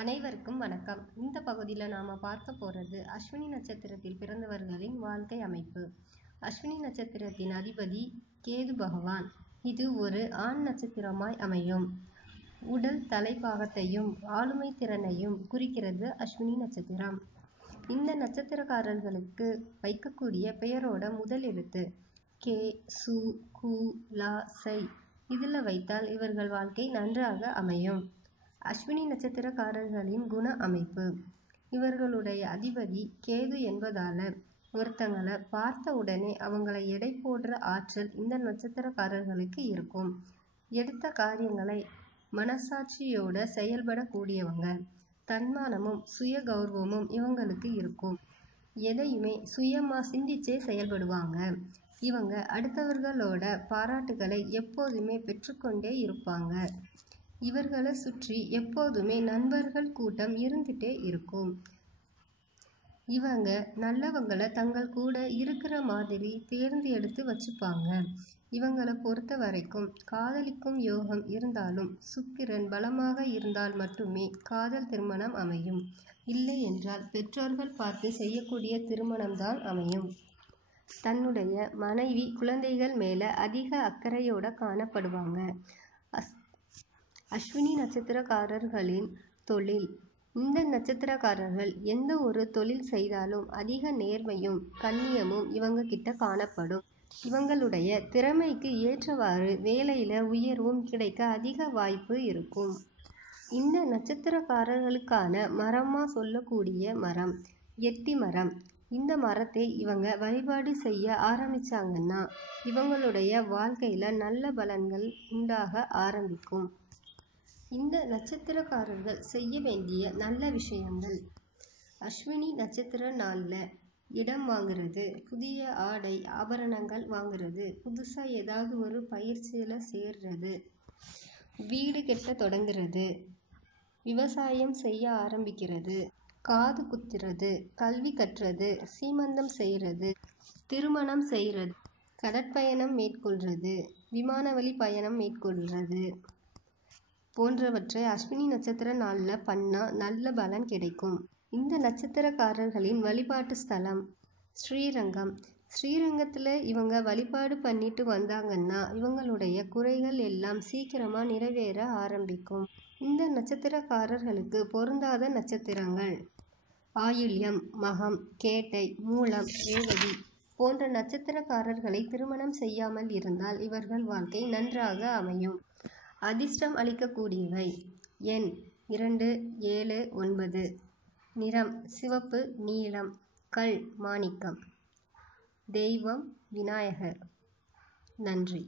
அனைவருக்கும் வணக்கம். இந்த பகுதியில் நாம பார்க்க போறது அஸ்வினி நட்சத்திரத்தில் பிறந்தவர்களின் வாழ்க்கை அமைப்பு. அஸ்வினி நட்சத்திரத்தின் அதிபதி கேது பகவான். இது ஒரு ஆண் நட்சத்திரமாய் அமையும். உடல் தலைப்பாகத்தையும் ஆளுமை திறனையும் குறிக்கிறது அஸ்வினி நட்சத்திரம். இந்த நட்சத்திரக்காரர்களுக்கு வைக்கக்கூடிய பெயரோட முதல் எழுத்து கே, சு, கு, லா, சை. இதில் வைத்தால் இவர்கள் வாழ்க்கை நன்றாக அமையும். அஸ்வினி நட்சத்திரக்காரர்களின் குண அமைப்பு. இவர்களுடைய அதிபதி கேது என்பதால ஒருத்தங்களை பார்த்த உடனே அவங்களை எடை போடுற ஆற்றல் இந்த நட்சத்திரக்காரர்களுக்கு இருக்கும். எடுத்த காரியங்களை மனசாட்சியோட செயல்படக்கூடியவங்க. தன்மானமும் சுய கௌரவமும் இவங்களுக்கு இருக்கும். எதையுமே சுயமா சிந்திச்சே செயல்படுவாங்க. இவங்க அடுத்தவர்களோட பாராட்டுகளை எப்போதுமே பெற்றுக்கொண்டே இருப்பாங்க. இவர்களை சுற்றி எப்போதுமே நண்பர்கள் கூட்டம் இருந்துட்டே இருக்கும். இவங்க நல்லவங்களை தங்கள் கூட இருக்கிற மாதிரி தேர்ந்து எடுத்து வச்சுப்பாங்க. இவங்களை பொறுத்த வரைக்கும் காதலிக்கும் யோகம் இருந்தாலும் சுக்கிரன் பலமாக இருந்தால் மட்டுமே காதல் திருமணம் அமையும். இல்லை என்றால் பெற்றோர்கள் பார்த்து செய்யக்கூடிய திருமணம்தான் அமையும். தன்னுடைய மனைவி குழந்தைகள் மேல அதிக அக்கறையோட காணப்படுவாங்க. அஸ்வினி நட்சத்திரக்காரர்களின் தொழில். இந்த நட்சத்திரக்காரர்கள் எந்த ஒரு தொழில் செய்தாலும் அதிக நேர்மையும் கண்ணியமும் இவங்க கிட்ட காணப்படும். இவங்களுடைய திறமைக்கு ஏற்றவாறு வேலையில உயர்வும் கிடைக்க அதிக வாய்ப்பு இருக்கும். இந்த நட்சத்திரக்காரர்களுக்கான மரமா சொல்லக்கூடிய மரம் எட்டி மரம். இந்த மரத்தை இவங்க வழிபாடு செய்ய ஆரம்பிச்சாங்கன்னா இவங்களுடைய வாழ்க்கையில நல்ல பலன்கள் உண்டாக ஆரம்பிக்கும். இந்த நட்சத்திரக்காரர்கள் செய்ய வேண்டிய நல்ல விஷயங்கள். அஸ்வினி நட்சத்திர நாள்ல இடம் வாங்குறது, புதிய ஆடை ஆபரணங்கள் வாங்குறது, புதுசா ஏதாவது ஒரு பயிற்சியில சேர்றது, வீடு கட்ட தொடங்குறது, விவசாயம் செய்ய ஆரம்பிக்கிறது, காது குத்துறது, கல்வி கற்றது, சீமந்தம் செய்யறது, திருமணம் செய்யறது, கடற்பயணம் மேற்கொள்றது, விமானவழி பயணம் மேற்கொள்றது போன்றவற்றை அஸ்வினி நட்சத்திர நாள்ல பண்ணா நல்ல பலன் கிடைக்கும். இந்த நட்சத்திரக்காரர்களின் வழிபாட்டு ஸ்தலம் ஸ்ரீரங்கம். ஸ்ரீரங்கத்துல இவங்க வழிபாடு பண்ணிட்டு வந்தாங்கன்னா இவங்களுடைய குறைகள் எல்லாம் சீக்கிரமா நிறைவேற ஆரம்பிக்கும். இந்த நட்சத்திரக்காரர்களுக்கு பொருந்தாத நட்சத்திரங்கள் ஆயில்யம், மகம், கேட்டை, மூலம், ரேவதி போன்ற நட்சத்திரக்காரர்களை திருமணம் செய்யாமல் இருந்தால் இவர்கள் வாழ்க்கை நன்றாக அமையும். அதிர்ஷ்டம் அளிக்கக்கூடியவை எண் 2, 7, 9. நிறம் சிவப்பு, நீலம், கல் மாணிக்கம். தெய்வம் விநாயகர். நன்றி.